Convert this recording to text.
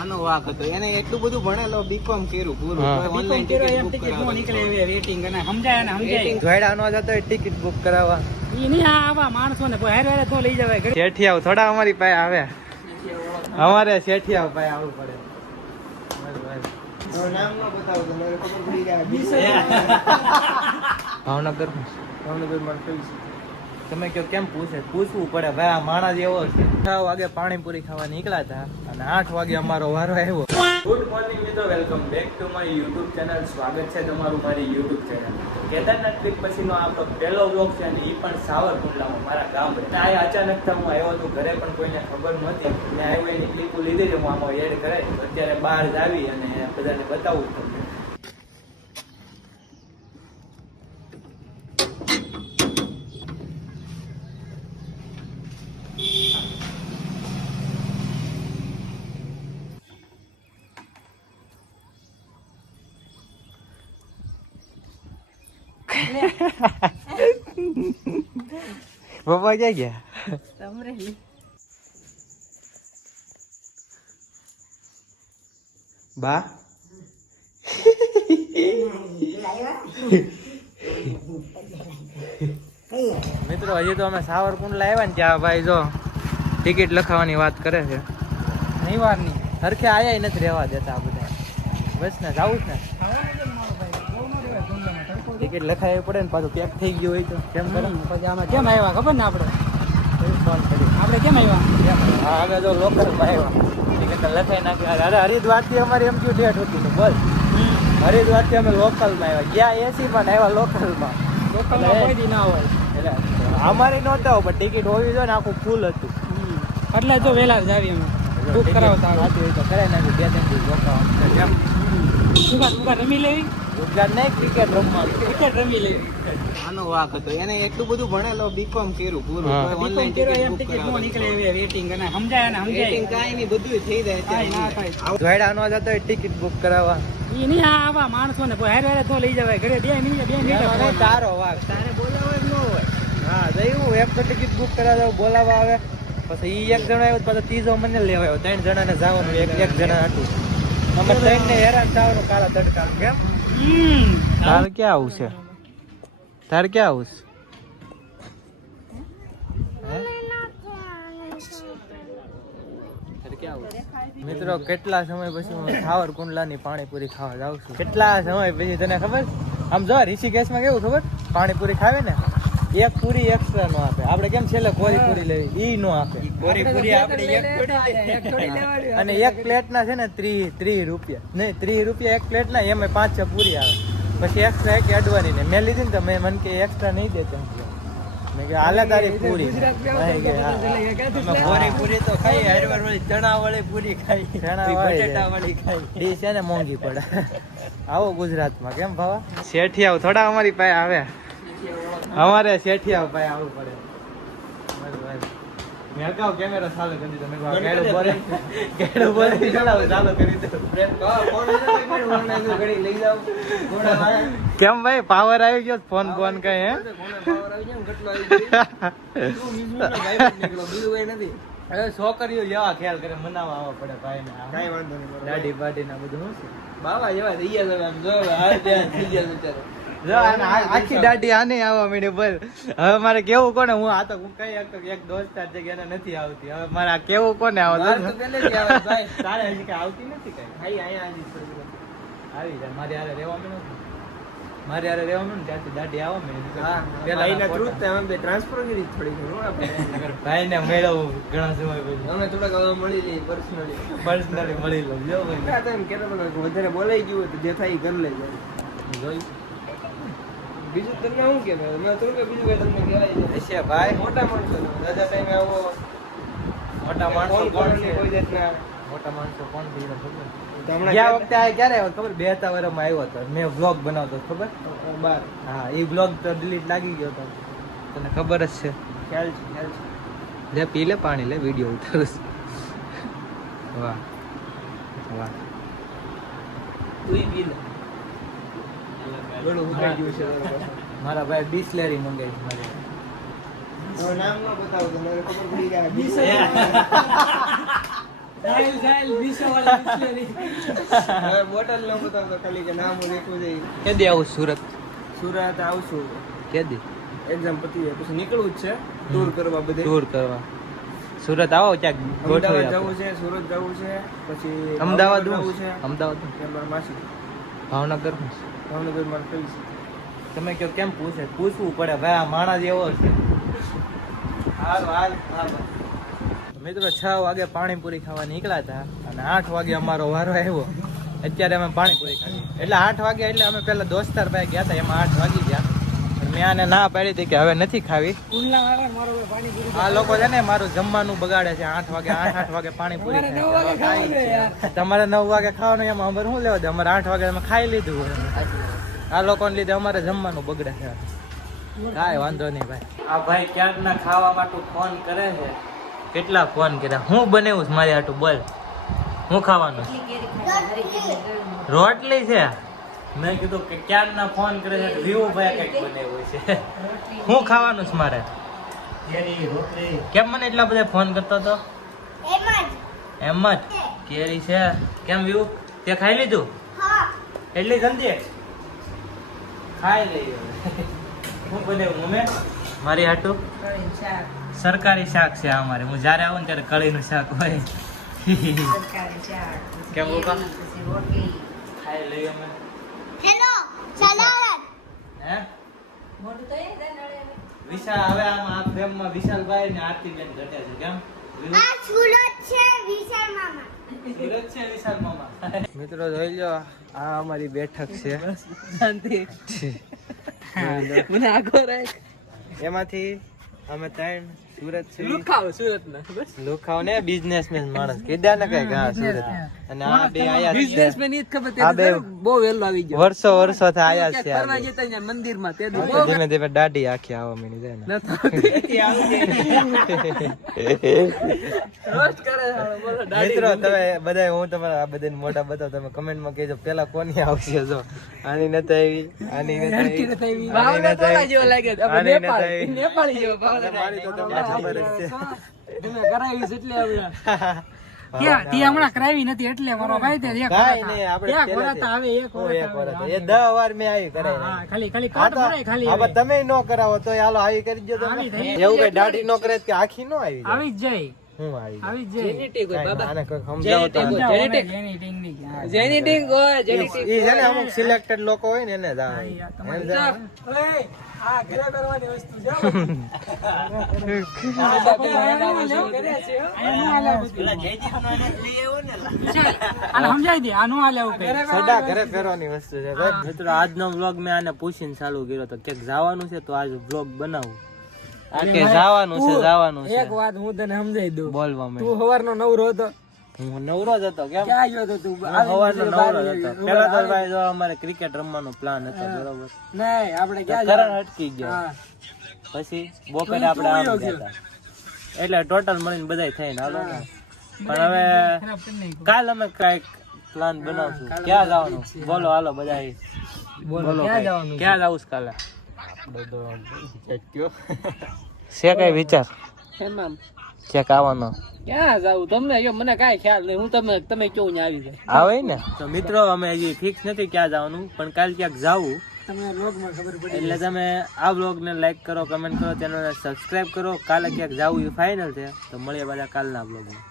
આનો વાક હતો એને એટલું બધું ભણેલો બીકોમ કર્યું પૂરું ઓનલાઈન ટિકિટ બુક નીકળે વેટિંગ અને સમજાય ને સમજાય જોઈડાનો જતો ટિકિટ બુક કરાવવા ઈ ની આવા માણસો ને હેર હેર તો લઈ જવાય શેઠિયાવ થોડા અમારી પાસે આવે અમારે શેઠિયાવ પાસે આવવું પડે નામ ન બતાવો તો મને ખબર પડી જાય ભાવનગર માં કઈ તમે કયો કેમ પૂછવું પડે ભાઈ આ માણસ એવો છે 6 વાગે પાણીપુરી ખાવા નીકળ્યા હતા અને 8 વાગે અમારો વારો આવ્યો. ગુડ મોર્નિંગ મિત્રો, welcome back to my YouTube channel. સ્વાગત છે તમારું મારી યુટ્યુબ ચેનલ. કેદારનાથ ટ્રીપ પછીનો આપણો પહેલો વ્લોગ છે અને એ પણ સાવરકુંડલામાં મારા ગામ. આ અચાનક હું આવ્યો હતો, ઘરે પણ કોઈને ખબર નહોતી. મેં આવ્યો એની ક્લિપો લીધી છે, હું આમાં એડ કરાય. અત્યારે બહાર જ આવી અને બધાને બતાવું તમને. પપ્પા ક્યાં ગયા? બા મિત્રો હજી તો અમે સાવરકુંડલા આવ્યા ને ત્યાં ભાઈ જો ટિકિટ લખાવવાની વાત કરે છે. નહીં વાર નહીં સરખે આયા નથી રહેવા દેતા બધા. બસ ને જાવું જ ને, ટિકિટ લખાવી પડે ને પાછું પેક થઈ ગયું હોય તો કેમ કરે? પછી આમાં કેમ આવ્યા ખબર ને આપણે ફોન કરી આપણે કેમ આવ્યા? હા આગળ જો લોકલમાં આવ્યા ટિકિટ લખાઈ નાખી. અરે હરિદ્વારથી અમારી એમ ક્યુ ડેટ હતી ને બસ હરિદ્વારથી અમે લોકલમાં આવ્યા. ગયા એસી પણ આવ્યા લોકલમાં. લોકલમાં કોઈ દી ના હોય એટલે અમારી નહોતા હોય પણ ટિકિટ હોવી જોઈએ ને, આખું ફૂલ હતું એટલે જો વહેલા જ આવી અમે બુક કરાવતા હોય તો કરાવી નાખ્યું. 2-3 દિવસ રોકાવા કેમ ઉગા રમી લેવી ક્રિકેટ રમી લેવી. આનો વાક હતો એને એટલું બધું ભણેલો બીકોમ કર્યું પૂરું ઓનલાઈન ટિકિટ બુક નીકળે વેટિંગ અને સમજાય ને સમજાય કાઈ ની બધું થઈ જાય. જોઈડાનો જતો ટિકિટ બુક કરાવવા ઈ ની આવા માણસો ને હેર હેર તો લઈ જવાય ઘરે. 2 મિનિટ તારો વાક તારે બોલાવો એમ ન હોય. હા જયું એક તો ટિકિટ બુક કરાવવા બોલાવવા આવે પછી ઈ એક જણો આવ્યો પાછો ત્રીજો મને લેવા આવ્યો. 3 જણાને જવાનું એક જણા હતું. અમે 3 ને હેરાન થવાનું કાળા તડકા કેમ. તારે ક્યાં આવું છે? તારે ક્યાં આવું છે? મિત્રો કેટલા સમય પછી હું સાવરકુંડલાની પાણીપુરી ખાવા જાઉં છું. કેટલા સમય પછી તને ખબર? આમ જો ઋષિકેશમાં કેવું ખબર, પાણીપુરી ખાવે ને એક પૂરી એક્સ્ટ્રા નો આપે. આપણે કેમ છેલ્લે કોરી પૂરી લેવી ઈ નો આપે. કોરી પૂરી આપણે એક થોડી અને એક પ્લેટ ના છે ને 30 રૂપિયા નહીં 30 રૂપિયા એક પ્લેટ ના. એમાં 5-6 પૂરી આવે પછી એક્સ્ટ્રા એક અડવાની ને મેં લીધી ને તો મેં મને કે એક્સ્ટ્રા નહીં દેતા. મેં કે હાલે તારી પૂરી કોરી પૂરી તો ખાઈ હરવાર વાળી ચણા વાળી પૂરી ખાઈ ચણા બટેટા વાળી ખાઈ એ છે ને મોંઘી પડે. આવો ગુજરાતમાં કેમ ભાવા? શેઠિયાવ થોડા અમારી પાસે આવે, અમારે શેઠિયાવ પાસે આવવું પડે. મેં અગાઉ કેમેરા ચાલુ કરી દીધો. મેં કેડું બોલે ચાલુ કરી દો. કેમ ભાઈ પાવર આવી ગયો? ફોન કઈ હે છોકરીઓ જેવા ખ્યાલ કરે મનાવા આવવા પડે ભાઈ ને. કઈ વાંધો નહીં, દાઢી બાઢી ના બધું શું છે બાબા જેવા થઈ ગયા થઈ ગયા આખી દાઢી આને આવવા માંડી. બોલ હવે મારે કેવું કોને? હું આ તો હું કઈ એક દોસ્તાર જગ્યા નથી આવતી. હવે મારે આ કેવું કોને? તારે હજી કઈ આવતી નથી કઈ આવી જાય. મારે યાર રહેવાનું નથી, મારે યાર રહેવાનું ને ત્યાંથી દાઢી આવવા માંડી. ટ્રાન્સફર કરી થોડી ભાઈ ને મેળવવું ઘણા સમય પછી અમે થોડાક મળી લઈએ પર્સનલી મળી લઉં. વધારે બોલાઈ ગયું હોય તો જે થાય કરી લેજો. જોઈ બીજું તમને શું કે મેં થોડું કે બીજું કઈ તમને કહેવાય છે ભાઈ? મોટા માણસો દાદા ટાઈમે આવો મોટા માણસો કોણ છે? કોઈ જાતના મોટા માણસો કોણ છે ખબર? ગયા વખતે આ ક્યારે આવ્યો ખબર? 2 વર્ષમાં આવ્યો હતો. મેં વ્લોગ બનાવતો ખબર? હા એ વ્લોગ તો ડિલીટ લાગી ગયો હતો. તને ખબર જ છે. ખ્યાલ છે. લે પી લે પાણી લે, વિડીયો ઉતારું. વાહ વાહ તું પી લે. મારા ભાઈ બિસ્લેરી મંગાવી મારે. નામ ન બતાવો તો મને ખબર પડી જાય. બોટલ નો બતાવતો ખાલી કે નામ લખવું છે. કેદી આવું સુરત? સુરત આવશું કેદી? એક્ઝામ પતી જાય પછી નીકળવું જ છે ટૂર કરવા બધે. ટૂર કરવા સુરત આવો ક્યાંક ગોઠવી અમદાવાદ આપણે. જવું છે, સુરત જવું છે, પછી અમદાવાદ જવું છે. અમદાવાદ ત્યાં મારા માસી ભાવનગર ભાવનગર મારે કઈ છે. તમે કયો કેમ પૂછવું પડે ભાઈ, આ માણસ એવો છે. હાલ મિત્રો 6 વાગે પાણીપુરી ખાવા નીકળ્યા હતા અને 8 વાગે અમારો વારો આવ્યો. અત્યારે અમે પાણીપુરી ખાધી એટલે 8 વાગે એટલે અમે પેલા દોસ્તાર ભાઈ ગયા હતા એમાં 8 વાગી ગયા. મેં આને ના પાડી હતી કે હવે નથી ખાવી. આ લોકો છે ને મારું જમવાનું બગાડે છે. 8 વાગે પાણીપુરી ખાય. તમારે 9 વાગે ખાવાનું એમાં અમારે શું લેવા દે? અમારે 8 વાગે અમે ખાઈ લીધું હોય. આ લોકોને લીધે અમારે જમવાનું બગડે છે. કાંઈ વાંધો નહીં ભાઈ. આ ભાઈ ક્યારના ખાવા માટે ફોન કરે છે. કેટલા ફોન કર્યા? હું બનાવું છું મારી હાટું? બોલ, હું ખાવાનું? રોટલી છે. મેં કીધું કે ક્યારના ફોન કરે છે. વિવું ભાઈ કંઈક બનાવ્યું છે. હું ખાવાનું છે મારે? કેમ મને એટલા બધા ફોન કરતો હતો? એમ જ કેરી છે. કેમ વિવું તે ખાઈ લીધું? એટલી જલ્દી ખાઈ લઈ. હું બનાવ્યું મમ્મી મારી હાટું? સરકારી શાક છે અમારે. હું જ્યારે આવું ને ત્યારે કળીનું શાક હોય. કેમ ખાઈ લઈએ અમે. હે વિશાલ હવે આમાં આ ફ્રેમમાં વિશાલભાઈ ને આરતીબેન ઘટે છે. કેમ? સુરત છે વિશાલ મામા. મિત્રો જોઈ લો આ અમારી બેઠક છે. મને આખો રાખ. એમાંથી અમે 3 સુરત છે. લુખાવ ને બિઝનેસમેન માણસ કીધા ને કઈ હા સુરત. અને આ બે આયા છે બિઝનેસમેન. ઈ જ ખબર તે બહુ વેલો આવી ગયો. વર્ષો થી આયા છે. ફરવા જતા ત્યાં મંદિરમાં તે ધીમે ધીમે દાઢી આખી આવા મીની જાય ને. રોસ્ટ કરે બોલો દાઢી. મિત્રો તમે બધાય હું તમારા આ બધાને મોટા બતાવ. તમે કમેન્ટ માં કહેજો પેલા કોની આવશે. જો આની નથી આવી, આની નથી આવી, ભાવના તોલા જેવો લાગે. આપણે નેપાળી જેવો ભાવના. મારી તો તમને ખબર જ છે. તમે કરાવી છે એટલે આવડા ક્યાં તી હમણાં કરાવી નથી એટલે મારો ભાઈ તે એક કાઈ નહીં. આપણે એક વરત આવે એક વરત એ 10 વાર મે આવી કરાવી. હા ખાલી કોટ ભરાય ખાલી. હવે તમે નો કરાવો તો હાલો આવી કરી દો. તમે એવું કે દાઢી નો કરે કે આખી નો આવી જાય? આવી જ જાય. હું આવી જ જાય. જેનેટિક હોય બાબા. આને કોઈ સમજાવો તો. જેનેટિક હોય જેનેટિક. ઈ છે ને અમુક સિલેક્ટેડ લોકો હોય ને એને જ આવે. આ ઘરે કરવાની વસ્તુ છે. મિત્રો આજનો વ્લોગ મેં આને પૂછીને ચાલુ કર્યો તો ક્યાંક જવાનું છે તો આજ વ્લોગ બનાવું. આ કે જવાનું છે. એક વાત હું તને સમજાઈ દઉં. બોલવા તું સવારનો નવરો હતો? હું નવરો જ હતો. કેમ ક્યાં ગયો હતો તું? સવારનો નવરો હતો. પેલા તો ભાઈ જો અમારે ક્રિકેટ રમવાનો પ્લાન હતો બરોબર. નહીં આપણે ક્યાં કરણ અટકી ગયા. પછી બપોરે આપણે આમ ગયા એટલે ટોટલ મળીને બધાય થઈને હાલો ને. પણ હવે કાલ અમે કઈક પ્લાન બનાવશું. ક્યાં જવાનું બોલો હાલો બધા બોલો. ક્યાં જવું કાલે? છે કઈ વિચાર? ક્યાંક આવવાનો? ક્યાં જાવ તમને મને કાંઈ ખ્યાલ નહીં. હું તમે કેવું ને આવી જાય આવે ને. તો મિત્રો અમે હજી ફિક્સ નથી ક્યાં જવાનું પણ કાલ ક્યાંક જાવું તમને વ્લોગમાં ખબર પડી. એટલે તમે આ વ્લોગને લાઈક કરો, કમેન્ટ કરો, ચેનલને સબસ્ક્રાઇબ કરો. કાલે ક્યાંક જાવું એ ફાઇનલ છે. તો મળીએ પાછા કાલના વ્લોગમાં.